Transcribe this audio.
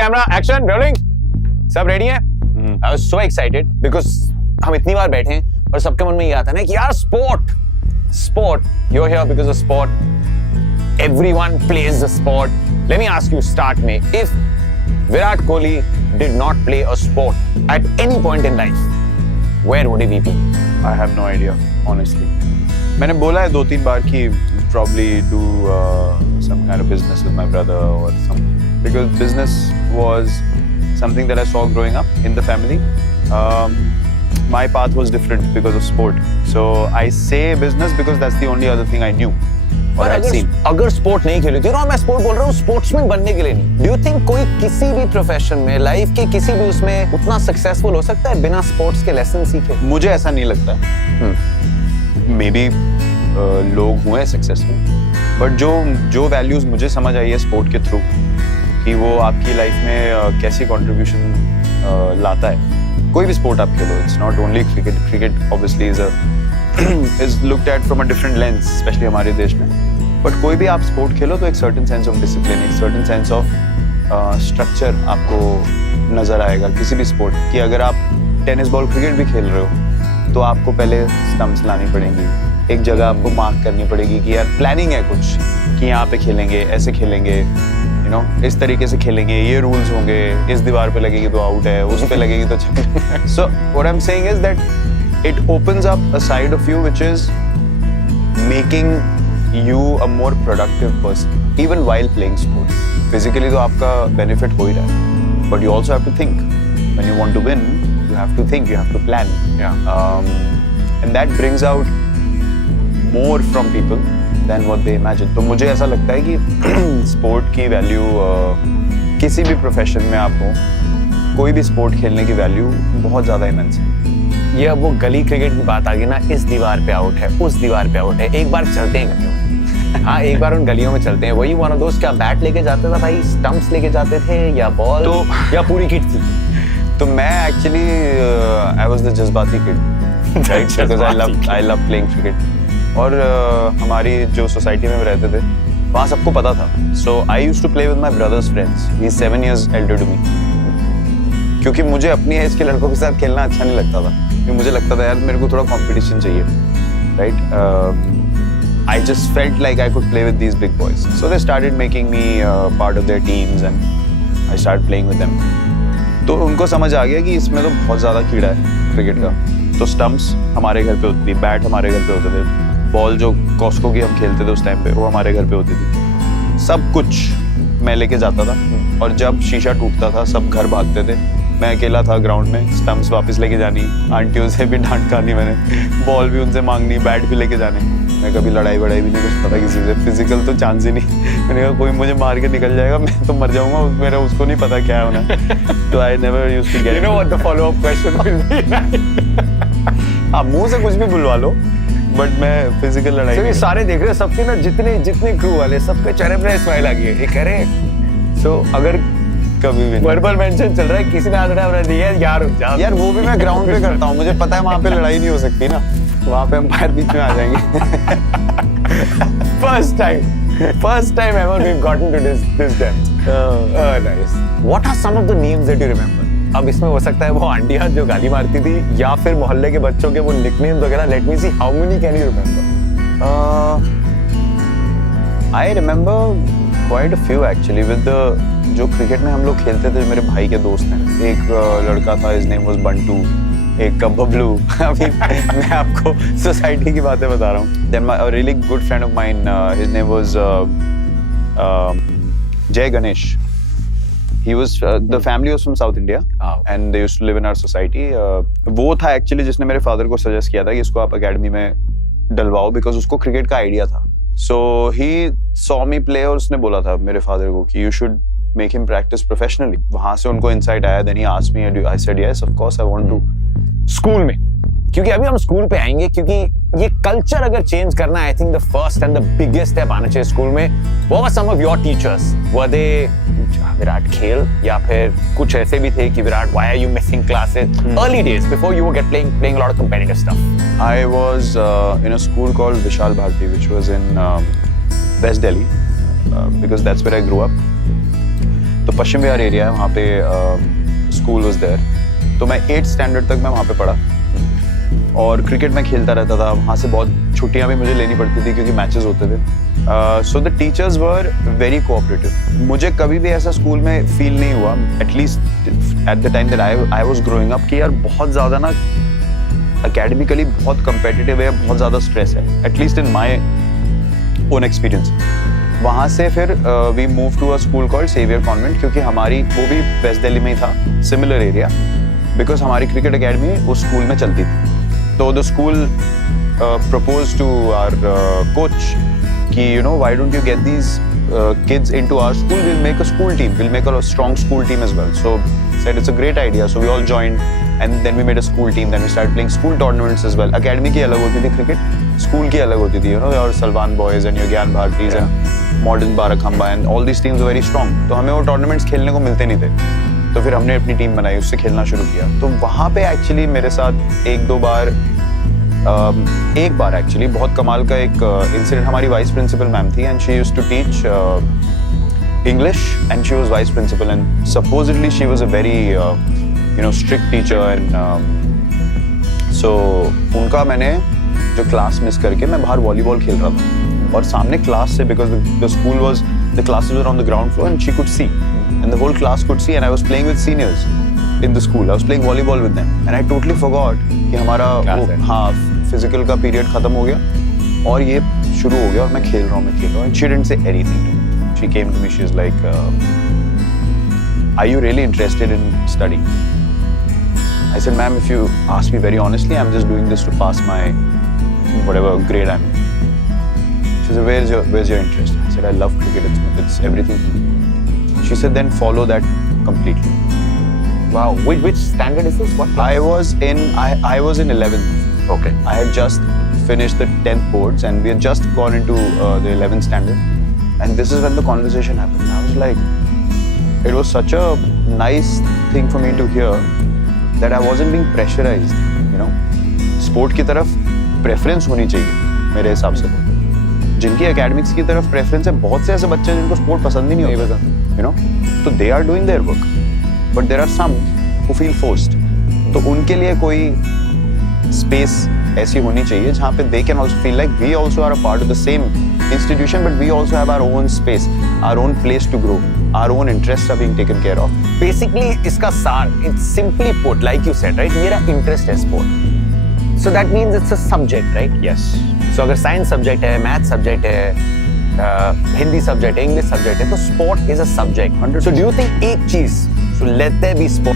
Camera action rolling सब ready है I was so excited because हम इतनी बार बैठे हैं और सबके मन में ये आता है ना कि यार sport you are here because of sport everyone plays the sport let me ask you start में if Virat Kohli did not play a sport at any point in life where would he be I have no idea honestly मैंने बोला है 2-3 बार कि probably do some kind of business with my brother or something because business was something that I saw growing up in the family. My path was different because of sport. So I say business because that's the only other thing I knew or I'd seen. अगर sport नहीं खेले तो मैं sport बोल रहा हूँ sportsman बनने के लिए नहीं. Do you think कोई किसी भी प्रोफेशन में लाइफ के किसी भी उसमें उतना सक्सेसफुल हो सकता है बिना स्पोर्ट्स के लेसन सीखे? मुझे ऐसा नहीं लगता. मे बी लोग हुए सक्सेसफुल बट जो वैल्यूज मुझे समझ आई है स्पोर्ट के थ्रू कि वो आपकी लाइफ में कैसी कंट्रीब्यूशन लाता है. कोई भी स्पोर्ट आप खेलो it's not only cricket obviously is looked at from a different lens specially हमारे देश में. बट कोई भी आप स्पोर्ट खेलो तो एक सर्टेन सेंस ऑफ डिसिप्लिन एक सर्टेन सेंस ऑफ स्ट्रक्चर आपको नजर आएगा किसी भी स्पोर्ट की. अगर आप टेनिस बॉल क्रिकेट भी खेल रहे हो तो आपको पहले स्टंप्स लानी पड़ेंगी एक जगह आपको मार्क करनी पड़ेगी कि यार प्लानिंग है कुछ कि यहाँ पे खेलेंगे ऐसे खेलेंगे यू नो इस तरीके से खेलेंगे ये रूल्स होंगे इस दीवार पे लगेगी तो आउट है उस पे लगेगी तो चल. So what I am saying is that it opens up a side of you which is making you a more productive person even while playing sport. Physically तो आपका बेनिफिट हो ही रहा है but you also have to think when you want to win you have to think you have to plan and that brings out more from people than what they imagine. तो मुझे ऐसा लगता है कि स्पोर्ट की value किसी भी profession में आप हो कोई भी स्पोर्ट खेलने की वैल्यू बहुत ज़्यादा इमेंस है. ये अब वो गली क्रिकेट की बात आ गई ना इस दीवार पे आउट है उस दीवार पे आउट है. एक बार चलते हैं गलियों में हाँ एक बार उन गलियों में चलते हैं. वही वन ऑफ दोस्त क्या बैट लेके जाते था भाई स्टंप्स लेके जाते थे या बॉल तो या पूरी किट थी? तो मैं एक्चुअली आई वाज द जज्बाती kid right because I love playing cricket. और हमारी जो सोसाइटी में रहते थे वहाँ सबको पता था. So I used to play with my brothers friends he is 7 years elder to me. क्योंकि मुझे अपनी एज के लड़कों के साथ खेलना अच्छा नहीं लगता था क्योंकि मुझे लगता था यार मेरे को थोड़ा कंपटीशन चाहिए right. I just felt like I could play with these big boys so they started making me part of their teams and I start playing with them. तो उनको समझ आ गया कि इसमें तो बहुत ज़्यादा कीड़ा है क्रिकेट का. तो स्टंप्स हमारे घर पे होती थी बैट हमारे घर पे होते थे बॉल जो कॉस्को की हम खेलते थे उस टाइम पे वो हमारे घर पे होती थी. सब कुछ मैं लेके जाता था और जब शीशा टूटता था सब घर भागते थे. मैं अकेला था ग्राउंड में स्टंप्स वापस लेके जानी आंटियों से भी डांट खानी मैंने बॉल भी उनसे मांगनी बैट भी लेके जाने. मैं कभी लड़ाई वड़ाई भी नहीं कर सकता किसी से फिजिकल तो चांस ही नहीं. मैंने कहा कोई मुझे मार के निकल जाएगा मैं तो मर जाऊंगा मेरा उसको नहीं पता क्या होना. तो I never used to get you know what the follow up question will be. आप मुंह से कुछ भी बुलवा लो बट मैं फिजिकल लड़ाई ये सारे देख रहे हैं सबके ना जितने क्रू वाले सबके चेहरे पे स्माइल आ गई है. ये कह रहे हैं सो अगर कभी भी वर्बल मेंशन चल रहा है किसी ने आंकड़ा दिया यार वो भी मैं ग्राउंड पे करता हूँ. मुझे पता है वहाँ पे लड़ाई नहीं हो सकती ना वहाँ पे अंपायर बीच में आ जाएंगे. First time ever we've gotten to this depth. Nice. What are some of the names that you remember? अब इसमें हो सकता है वो आंटियां जो गाली मारती थी या फिर मोहल्ले के बच्चों के वो निकनेम्स वगैरह. Let me see how many can you remember? I remember quite a few actually with जो क्रिकेट में हम लोग खेलते थे मेरे भाई के दोस्त हैं. एक लड़का था हिज नेम वाज बंटू एक बबलू. अभी मैं आपको सोसाइटी की बातें बता रहा हूँ. Then my really good friend of mine his name was Jay Ganesh. He was the family was from South India and they used to live in our society. वो था एक्चुअली जिसने मेरे फादर को सजेस्ट किया था कि इसको आप एकेडमी में डलवाओ बिकॉज उसको क्रिकेट का आइडिया था. सो ही सॉ मी प्ले और उसने बोला था मेरे फादर को कि you should make him practice professionally. वहां से उनको इनसाइट आया. Then he asked me I said yes of course I want to. School में क्योंकि अभी हम स्कूल पे आएंगे क्योंकि ये कल्चर अगर चेंज करना है I think the first and the biggest step आना चाहिए स्कूल में. What were some of your teachers were they Virat खेल या फिर कुछ ऐसे भी थे कि Virat why are you missing classes early days before you were get playing a lot of competitive stuff? I was in a school called Vishal Bharati which was in West Delhi because that's where I grew up. तो Paschim Vihar area है वहाँ पे, school was there. तो मैं 8th standard तक मैं वहाँ पे पढ़ा और क्रिकेट मैं खेलता रहता था। वहाँ से बहुत छुट्टियाँ भी मुझे लेनी पड़ती थी क्योंकि मैचेस होते थे। So the teachers were very cooperative. मुझे कभी भी ऐसा स्कूल में फील नहीं हुआ, at least at the time that I was growing up, कि यार बहुत ज़्यादा ना एकेडमिकली बहुत कम्पिटिटिव है, बहुत ज़्यादा स्ट्रेस है, at least in my own experience. वहाँ से फिर we move to a school called Saviour Convent, क्योंकि हमारी वो भी वेस्ट दिल्ली में ही था, सिमिलर एरिया, बिकॉज हमारी क्रिकेट अकेडमी उस स्कूल में चलती थी। तो the school propose to our coach कि you know, why don't you get these kids into our school, we'll make a school team, we'll make a strong school team as well. So said it's a great idea, so we all joined and then we made a school team, then we started playing school tournaments as well. Academy की अलग होती थी cricket, school की अलग होती थी, you know, your Salvan boys and your Gyan Bhartis and Modern Barakhamba and all these teams were very strong. तो हमें वो tournaments खेलने को मिलते नहीं थे, तो फिर हमने अपनी टीम बनाई, उससे खेलना शुरू किया। तो वहाँ पे एक्चुअली मेरे साथ एक बार एक्चुअली बहुत कमाल का एक इंसिडेंट, हमारी वाइस प्रिंसिपल मैम थी and she used to teach English and she was vice principal and supposedly she was a very strict teacher and so उनका मैंने जो क्लास मिस करके मैं बाहर वॉलीबॉल खेल रहा था और सामने क्लास से, because the school was, the classes were on the ground floor and she could see and the whole class could see and I was playing with seniors in the school. I was playing volleyball with them and I totally forgot कि हमारा physical का period खत्म हो गया और ये शुरू हो गया और मैं खेल रहा हूँ and she didn't say anything to me. She came to me, she was like, are you really interested in studying? I said, ma'am, if you ask me very honestly, I'm just doing this to pass my whatever grade I'm in. She said, where's your interest? I said, I love cricket, it's everything to me. She said, then follow that completely. Wow, which standard is this? What class? I was in 11th. Okay. I had just finished the 10th boards and we had just gone into the 11th standard. And this is when the conversation happened. I was like, it was such a nice thing for me to hear that I wasn't being pressurized, you know. Sport की तरफ preference होनी चाहिए मेरे हिसाब से। जिनकी academics की तरफ preference है, बहुत से ऐसे बच्चे हैं जिनको sport पसंद ही नहीं होता, you know. So they are doing their work. But there are some who feel forced. तो उनके लिए कोई space ऐसी होनी चाहिए जहाँ पे they can also feel like we also are a part of the same institution, but we also have our own space, our own place to grow, our own interests are being taken care of. Basically, इसका सार, it's simply put, like you said, right? मेरा interest है sport. So that means it's a subject, right? Yes. So अगर science subject है, math subject है, Hindi subject है, English subject है, तो sport is a subject. So do you think एक चीज, so let there be sport.